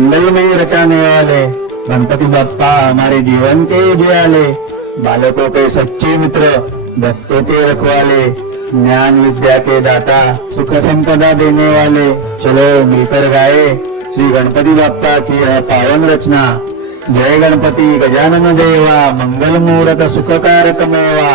मंगलमय रचाने वाले गणपति बप्पा हमारे जीवन के उजियाले, बालकों के सच्चे मित्र, भक्तों के रखवाले, ज्ञान विद्या के दाता, सुख संपदा देने वाले। चलो मिलकर गाए श्री गणपति बप्पा की यह पावन रचना। जय गणपति गजानन देवा, मंगल मुहूर्त सुखकारक मेवा।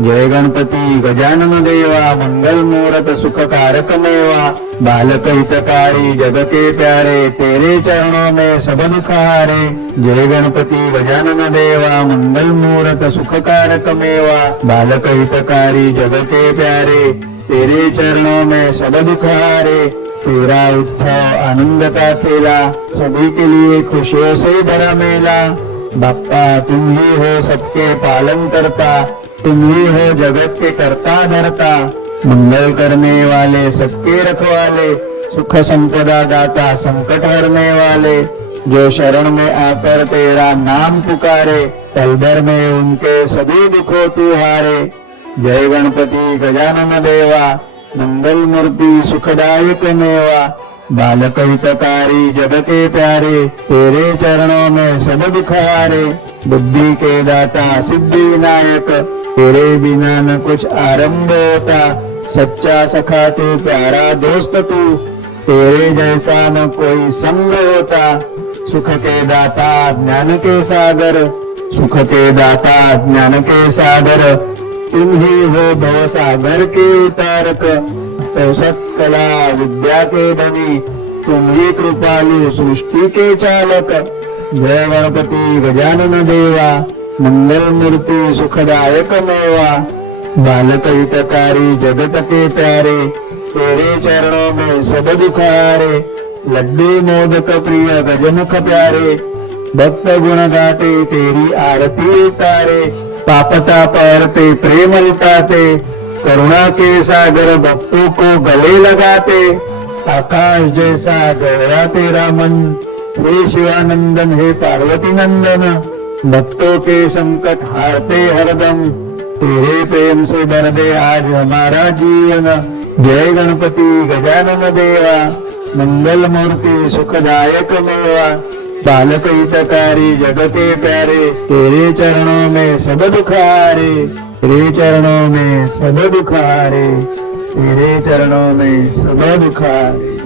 जय गणपति गजानन देवा, मंगल मुहूर्त सुखकारक मेवा। बालक हितकारी जग के प्यारे, तेरे चरणों में सब दुख हारे। जय गणपति गजानन देवा, मंगल मुहूर्त सुखकारक मेवा। बालक हितकारी जग के प्यारे, तेरे चरणों में सब दुख हारे। तेरा उत्सव आनंद का खेला, सभी के लिए खुशियों से भरा मेला। बाप्पा तुम ही हो सबके पालन करता, तुम ही हो जगत के करता धरता। मंगल करने वाले सबके रखवाले, सुख संपदा दाता संकट हरने वाले। जो शरण में आकर तेरा नाम पुकारे, पल भर में उनके सभी दुखों तू हारे। जय गणपति गजानन देवा, मंगल मूर्ति सुखदायक मेवा। बालक हितकारी जग के प्यारे, तेरे चरणों में सब दुख हारे। बुद्धि के दाता सिद्धि विनायक, तेरे बिना न कुछ आरंभ होता। सच्चा सखा तू, प्यारा दोस्त तू, तेरे जैसा न कोई संग होता। सुख के दाता ज्ञान के सागर, सुख के दाता ज्ञान के सागर। तुम ही हो भव सागर के उतारक, चौसठ कला विद्या के धनी। तुम ही कृपालु सृष्टि के चालक। जय गणपति गजानन देवा, मंगल मूर्ति सुखदायक मेवा। बालक हितकारी जगत के प्यारे, तेरे चरणों में सब दुख हारे। लड्डू मोदक प्रिय गजमुख प्यारे, भक्त गुण गाते तेरी आरती उतारे। पापता परते प्रेम लुटाते, करुणा के सागर भक्तों को गले लगाते। आकाश जैसा गहरा तेरा मन, हे शिवानंदन हे पार्वती नंदन। भक्तों के संकट हारते हरदम, तेरे प्रेम से भर दे आज हमारा जीवन। जय गणपति गजानन देवा, मंगल मूर्ति सुखदायक मेवा। बालक हितकारी जग के प्यारे, तेरे चरणों में सब दुख हारे। तेरे चरणों में सब दुख हारे, तेरे चरणों में सब दुख हारे।